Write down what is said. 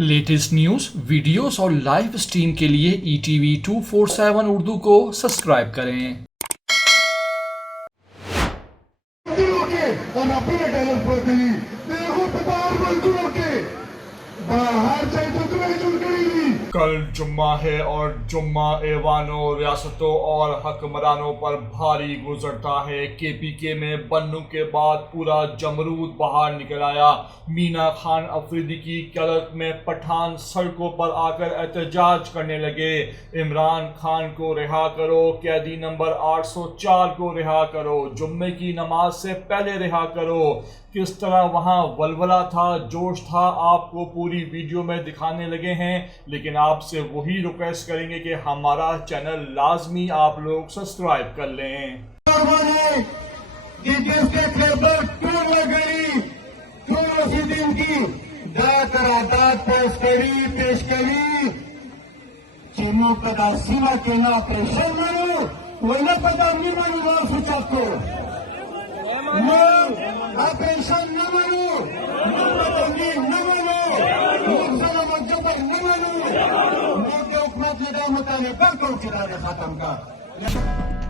Latest news, videos और live stream के लिए ETV 247 उर्दू को सब्सक्राइब करें। कल जुम्मा है और जुम्मा ऐवानों, रियासतों और हकमरानों पर भारी गुजरता है। KPK में बन्नू के बाद पूरा जमरूद बाहर निकल आया। मीना खान अफरीदी की क़यादत में पठान सड़कों पर आकर एहतजाज करने लगे। इमरान खान को रिहा करो, कैदी नंबर 804 को रिहा करो, जुम्मे की नमाज से पहले रिहा करो। किस तरह वहाँ वलवला था, जोश था, आपको पूरी वीडियो में दिखाने लगे हैं। लेकिन आपसे वही रिक्वेस्ट करेंगे कि हमारा चैनल लाजमी आप लोग सब्सक्राइब कर लें। चीनों का सीमा के ना प्रेशर मानो वही पता नहीं मानो सूचक को ऑपरेशन न मानो न मानो पर न मानो हुकूमत निजाम होता है पर खत्म का